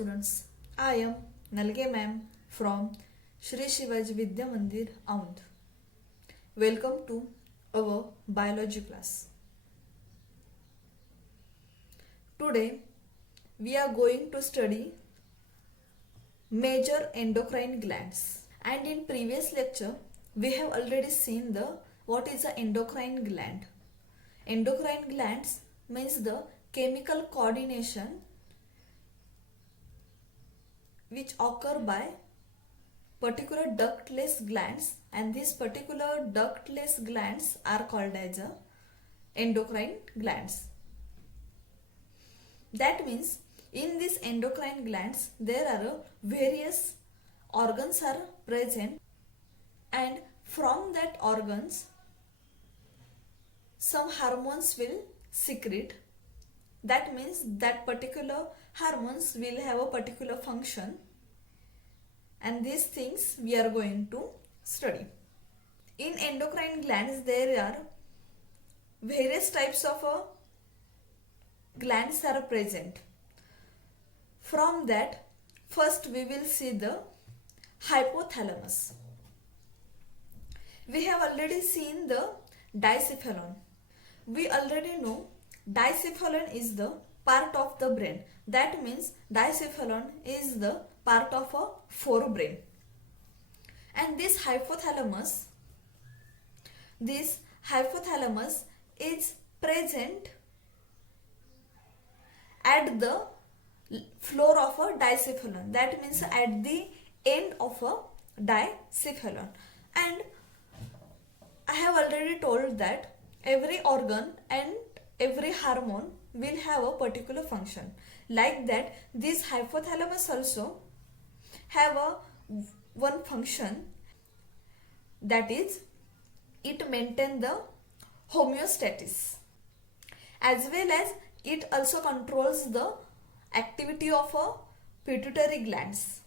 students, I am Nalge ma'am from Shri Shivaji Vidya Mandir, Aundh. Welcome to our biology class. Today we are going to study major endocrine glands, and in previous lecture we have already seen what is the endocrine gland. Endocrine glands means the chemical coordination which occur by particular ductless glands, and these particular ductless glands are called as endocrine glands. That means in these endocrine glands there are various organs are present, and from that organs some hormones will secrete. That means that particular hormones will have a particular function, and these things we are going to study. In endocrine glands there are various types of glands are present. From that, first we will see the hypothalamus. We have already seen the diencephalon. We already know diencephalon is the part of the brain. That means diencephalon is the part of a forebrain. And this hypothalamus is present at the floor of a diencephalon. That means at the end of a diencephalon. And I have already told that every organ and every hormone will have a particular function. Like that, this hypothalamus also have one function, that is it maintain the homeostasis, as well as it also controls the activity of pituitary glands.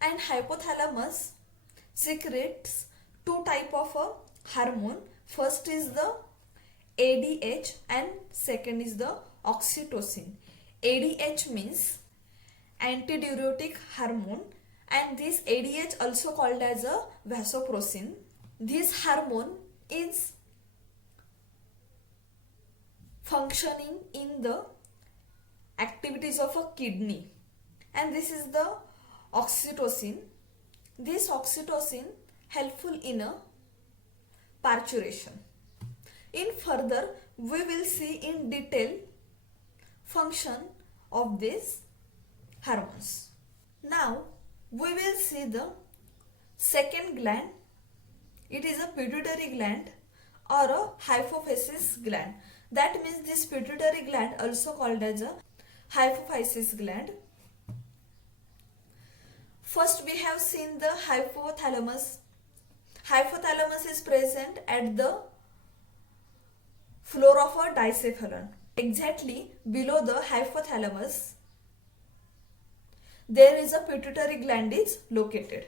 And hypothalamus secretes two type of hormone. First is the ADH and second is the oxytocin. ADH means antidiuretic hormone, and this ADH also called as a vasopressin. This hormone is functioning in the activities of a kidney, and this is the oxytocin. This oxytocin helpful in a parturition. In further, we will see in detail function of these hormones. Now we will see the second gland. It is a pituitary gland or a hypophysis gland. That means this pituitary gland also called as a hypophysis gland. First we have seen the hypothalamus. Hypothalamus is present at the floor of a diencephalon. Exactly below the hypothalamus there is a pituitary gland is located,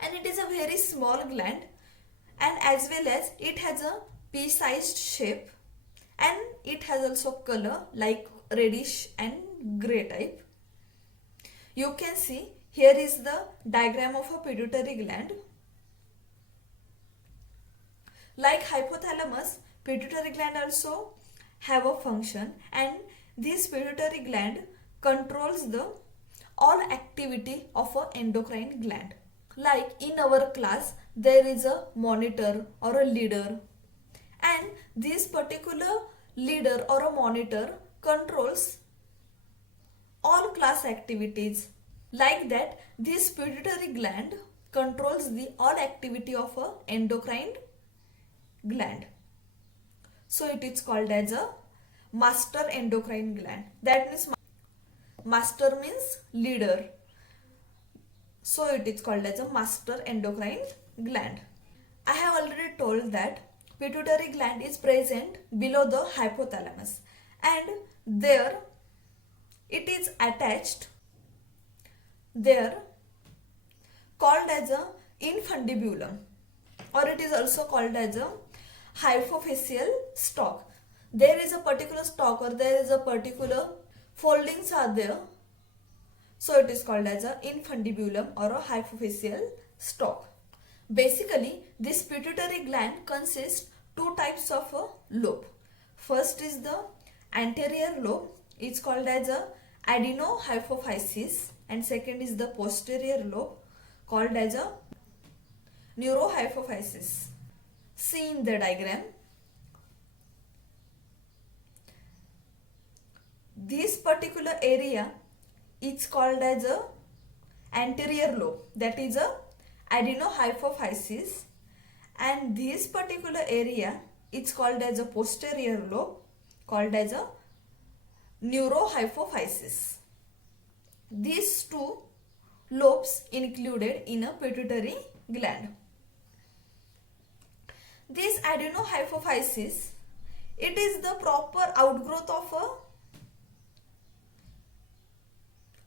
and it is a very small gland, and as well as it has a pea-sized shape, and it has also color like reddish and grey type. You can see here is the diagram of a pituitary gland. Like hypothalamus, pituitary gland also have a function, and this pituitary gland controls the all activity of a endocrine gland. Like in our class there is a monitor or a leader, and this particular leader or a monitor controls all class activities. Like that, this pituitary gland controls the all activity of a endocrine gland. So it is called as a master endocrine gland. That means master means leader. So it is called as a master endocrine gland. I have already told that pituitary gland is present below the hypothalamus, and there it is attached there called as a infundibulum, or it is also called as a hypophyseal stalk. There is a particular stalk or there is a particular foldings are there So it is called as a infundibulum or a hypophyseal stalk. Basically, this pituitary gland consists two types of a lobe. First is the anterior lobe. It's called as a adenohypophysis, and second is the posterior lobe called as a neurohypophysis. See in the diagram. This particular area is called as a anterior lobe, that is a adenohypophysis, and this particular area is called as a posterior lobe called as a neurohypophysis. These two lobes included in a pituitary gland. This adenohypophysis, it is the proper outgrowth of a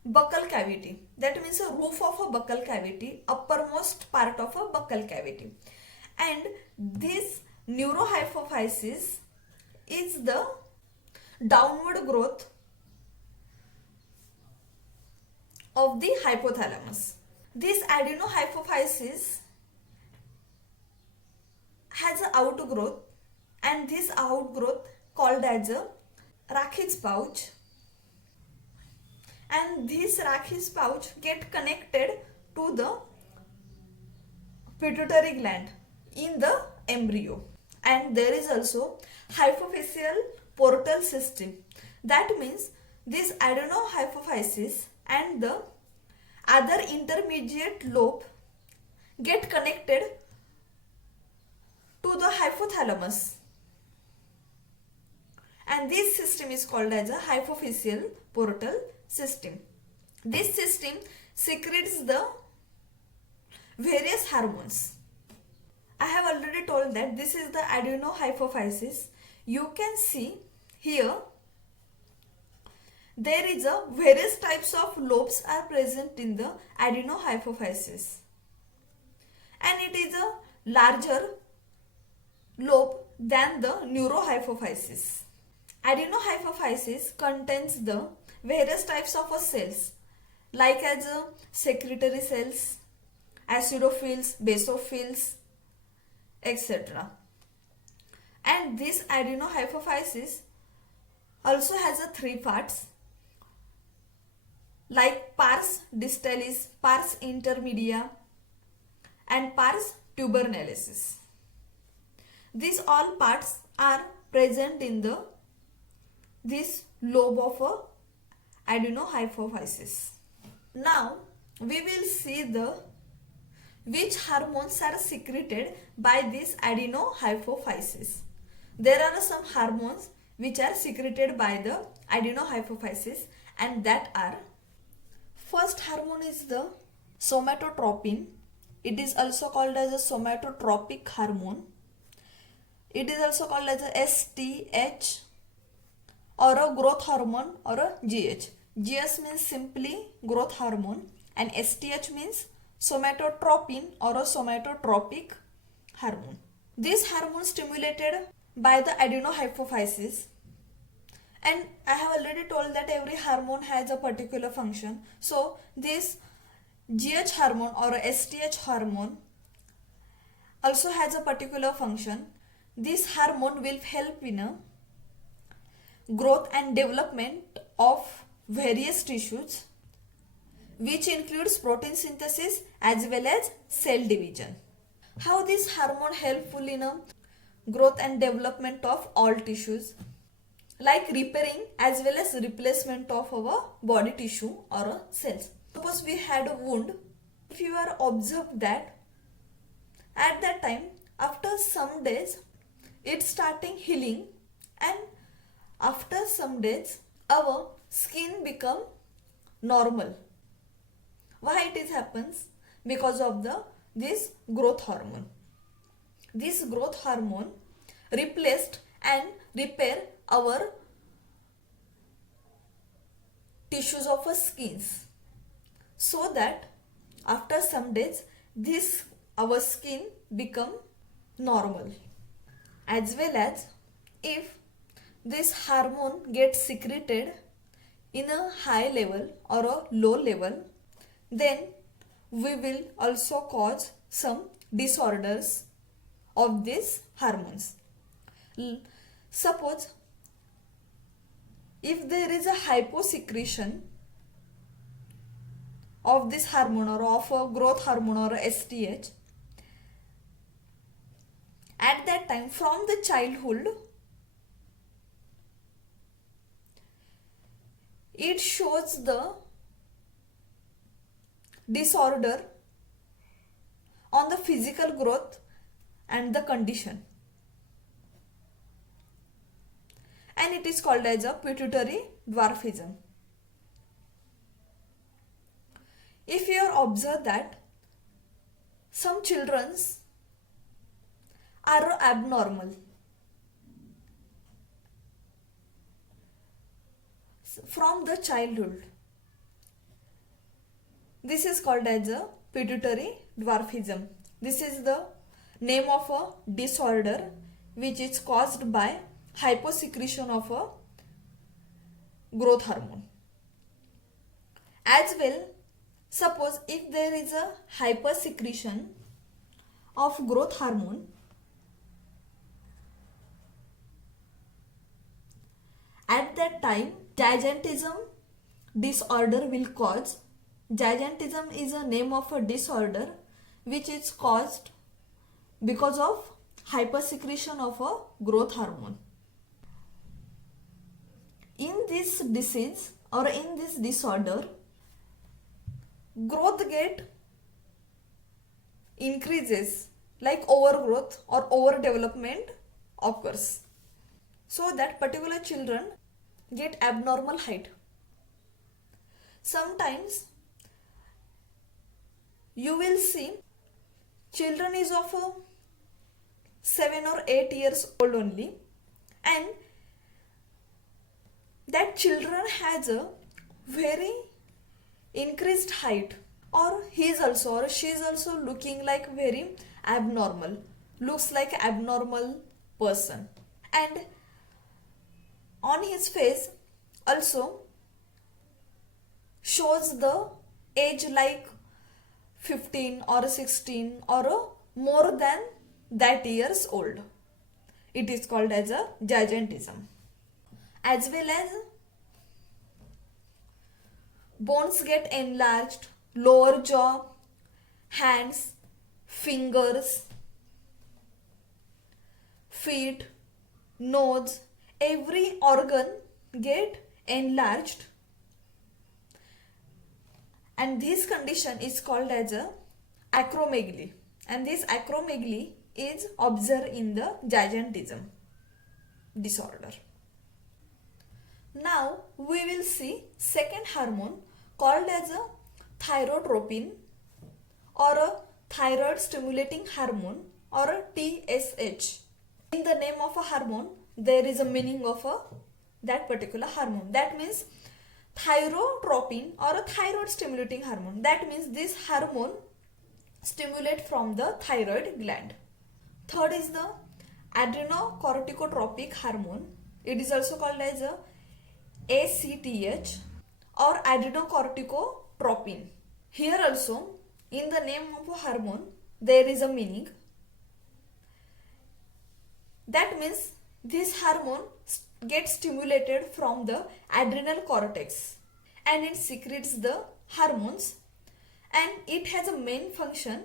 buccal cavity. That means a roof of a buccal cavity, uppermost part of a buccal cavity. And this neurohypophysis is the downward growth of the hypothalamus. This adenohypophysis has an outgrowth, and this outgrowth called as a Rakhid's pouch, and this Rakhid's pouch get connected to the pituitary gland in the embryo. And there is also hypophyseal portal system. That means this adenohypophysis and the other intermediate lobe get connected to the hypothalamus, and this system is called as a hypophyseal portal system. This system secretes the various hormones. I have already told that this is the adenohypophysis. You can see here there is a various types of lobes are present in the adenohypophysis, and it is a larger lobe than the neurohypophysis. Adenohypophysis contains the various types of cells like as secretory cells, acidophils, basophils, etc. And this adenohypophysis also has three parts like pars distalis, pars intermedia, and pars tubernalis. These all parts are present in this lobe of a adenohypophysis. Now we will see which hormones are secreted by this adenohypophysis. There are some hormones which are secreted by the adenohypophysis, and that are: first hormone is the somatotropin. It is also called as a somatotropic hormone. It is also called as a STH or a growth hormone or a GH. GH means simply growth hormone, and STH means somatotropin or a somatotropic hormone. This hormone stimulated by the adenohypophysis, and I have already told that every hormone has a particular function. So this GH hormone or a STH hormone also has a particular function. This hormone will help in a growth and development of various tissues, which includes protein synthesis as well as cell division. How this hormone helpful in a growth and development of all tissues, like repairing as well as replacement of our body tissue or cells. Suppose we had a wound. If you are observed that at that time, after some days, it's starting healing, and after some days our skin become normal. Why it is happens? Because of this growth hormone. This growth hormone replaced and repair our tissues of our skins, so that after some days this our skin become normal. As well as if this hormone gets secreted in a high level or a low level, then we will also cause some disorders of these hormones. Suppose if there is a hyposecretion of this hormone or of a growth hormone or a STH, at that time from the childhood, it shows the disorder on the physical growth and the condition, and it is called as a pituitary dwarfism. If you observe that some children are abnormal from the childhood, this is called as a pituitary dwarfism. This is the name of a disorder which is caused by hyposecretion of a growth hormone. As well, suppose if there is a hypersecretion of growth hormone, at that time gigantism disorder will cause. Gigantism is a name of a disorder which is caused because of hypersecretion of a growth hormone. In this disease or in this disorder, growth get increases, like overgrowth or overdevelopment occurs, so that particular children get abnormal height. Sometimes you will see children is of 7 or 8 years old only, and that children has a very increased height, or he is also or she is also looking like very abnormal, looks like abnormal person, and on his face also shows the age like 15 or 16 or more than that years old. It is called as a gigantism. As well as bones get enlarged, lower jaw, hands, fingers, feet, nose, every organ get enlarged, and this condition is called as a acromegaly, and this acromegaly is observed in the gigantism disorder. Now we will see second hormone called as a thyrotropin or a thyroid stimulating hormone or a TSH. In the name of a hormone there is a meaning of that particular hormone. That means thyrotropin or a thyroid stimulating hormone. That means this hormone stimulate from the thyroid gland. Third is the adrenocorticotropic hormone. It is also called as a ACTH or adrenocorticotropin. Here also in the name of a hormone there is a meaning. That means this hormone gets stimulated from the adrenal cortex and it secretes the hormones, and it has a main function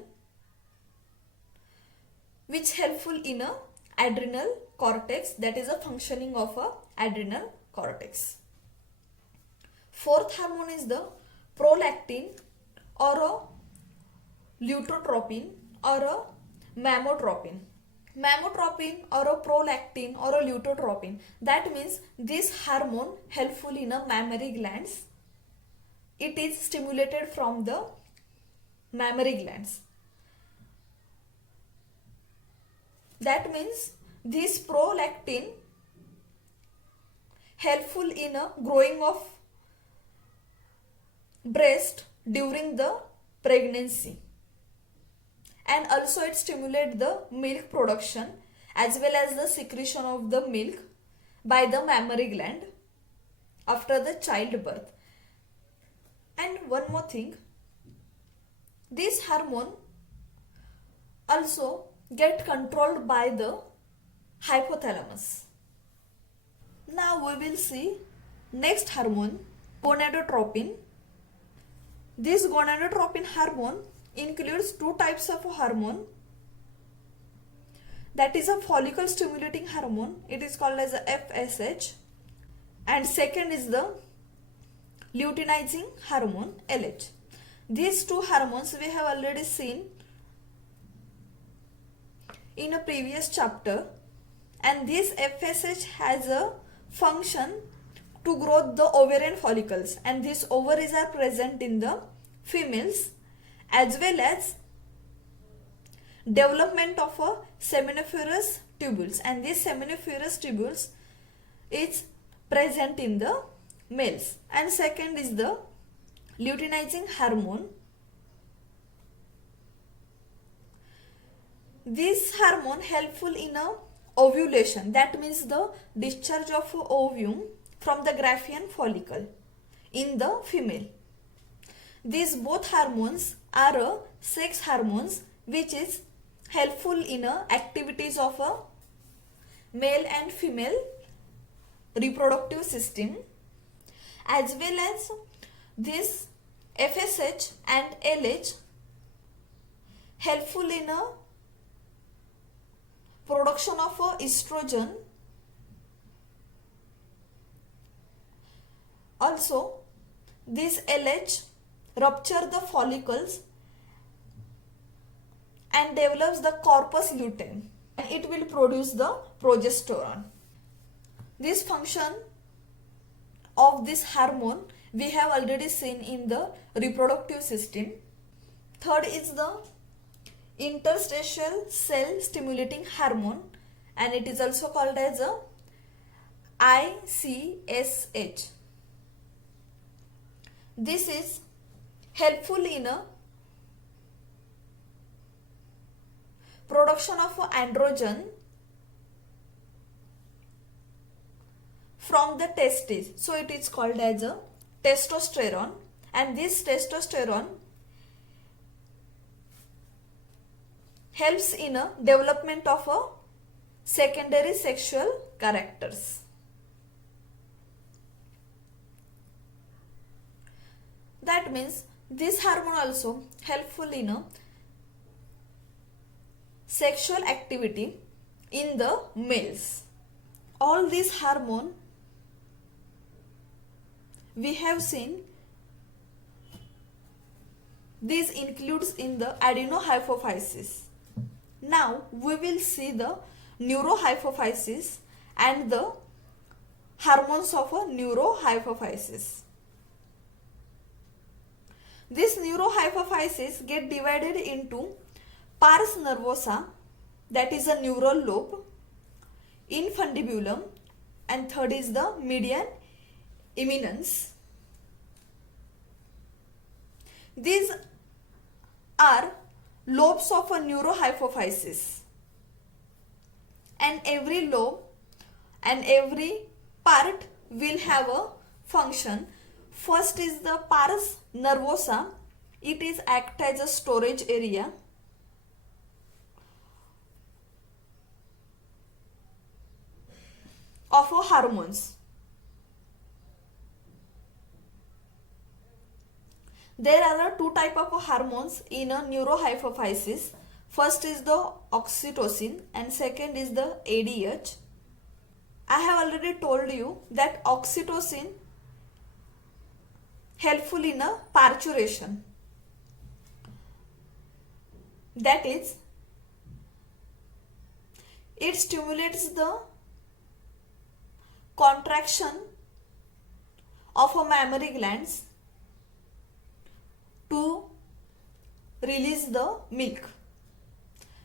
which helpful in a adrenal cortex, that is a functioning of a adrenal cortex. Fourth hormone is the prolactin or a lutotropin or a mammotropin. Mammotropin or a prolactin or a lutotropin, that means this hormone helpful in a mammary glands. It is stimulated from the mammary glands. That means this prolactin helpful in a growing of breast during the pregnancy, and also it stimulates the milk production as well as the secretion of the milk by the mammary gland, after the childbirth. And one more thing, this hormone also get controlled by the hypothalamus. Now we will see next hormone, gonadotropin. This gonadotropin hormone includes two types of hormone. That is a follicle stimulating hormone. It is called as a FSH. And second is the luteinizing hormone, LH. These two hormones we have already seen in a previous chapter, and this FSH has a function to grow the ovarian follicles, and these ovaries are present in the females, as well as development of a seminiferous tubules, and these seminiferous tubules is present in the males. And second is the luteinizing hormone. This hormone helpful in a ovulation, that means the discharge of ovum from the Graafian follicle in the female. These both hormones are sex hormones which is helpful in activities of a male and female reproductive system, as well as this FSH and LH helpful in a production of estrogen. Also, this LH rupture the follicles and develops the corpus luteum, and it will produce the progesterone. This function of this hormone we have already seen in the reproductive system. Third is the interstitial cell stimulating hormone, and it is also called as a ICSH. This is helpful in a production of androgen from the testes, so it is called as a testosterone, and this testosterone helps in a development of a secondary sexual characters. That means this hormone also helpful in a sexual activity in the males. All these hormone we have seen, this includes in the adenohypophysis. Now we will see the neurohypophysis and the hormones of a neurohypophysis. This neurohypophysis get divided into pars nervosa, that is a neural lobe, infundibulum, and third is the median eminence. These are lobes of a neurohypophysis, and every lobe and every part will have a function. First is the pars nervosa. It is act as a storage area. Of hormones. There are two types of hormones in a neurohypophysis. First is the oxytocin and second is the ADH. I have already told you that oxytocin helpful in a parturition. That is, it stimulates the contraction of a mammary glands to release the milk.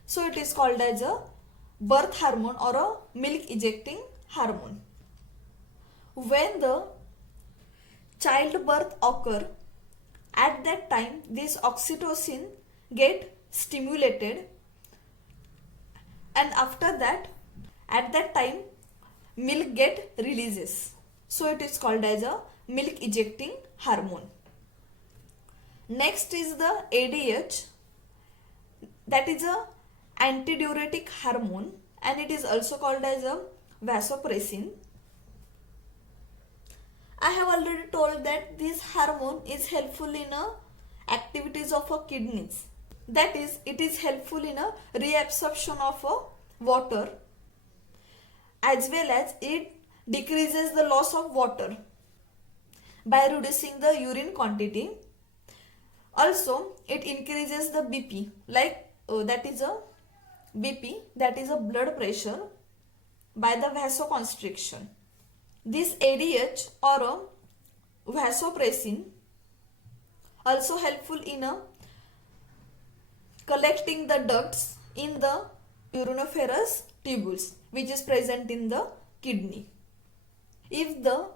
So it is called as a birth hormone or a milk ejecting hormone. When the childbirth occur, at that time this oxytocin get stimulated, and after that, at that time milk get releases. so it is called as a milk ejecting hormone. Next is the ADH, that is a antidiuretic hormone and it is also called as a vasopressin. I have already told that this hormone is helpful in activities of kidneys. That is, it is helpful in a reabsorption of water, as well as it decreases the loss of water by reducing the urine quantity. Also, it increases the BP, that is a BP, that is a blood pressure, by the vasoconstriction. This ADH or a vasopressin also helpful in collecting the ducts in the uriniferous tubules which is present in the kidney. If the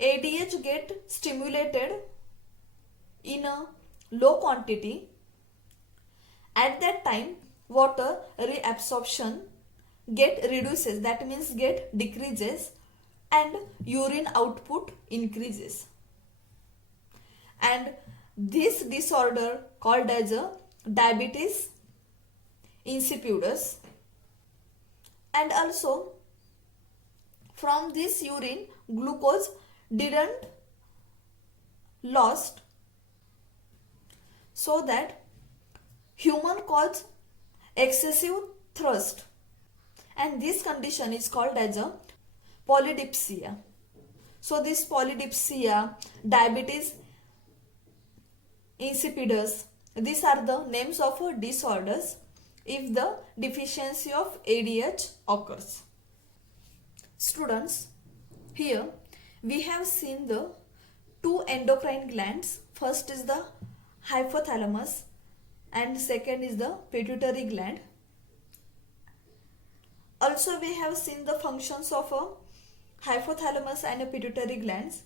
ADH get stimulated in a low quantity, at that time water reabsorption get reduces, that means get decreases, and urine output increases, and this disorder called as a diabetes insipidus. And also from this urine glucose didn't lost, so that human cause excessive thirst, and this condition is called as a polydipsia. So this polydipsia, diabetes insipidus, these are the names of disorders if the deficiency of ADH occurs. Students, here we have seen the two endocrine glands. First is the hypothalamus and second is the pituitary gland. Also we have seen the functions of a hypothalamus and a pituitary glands,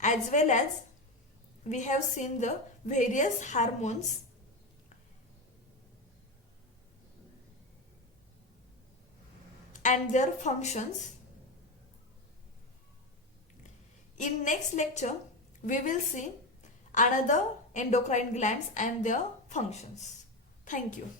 as well as we have seen the various hormones and their functions. In next lecture we will see another endocrine glands and their functions. Thank you.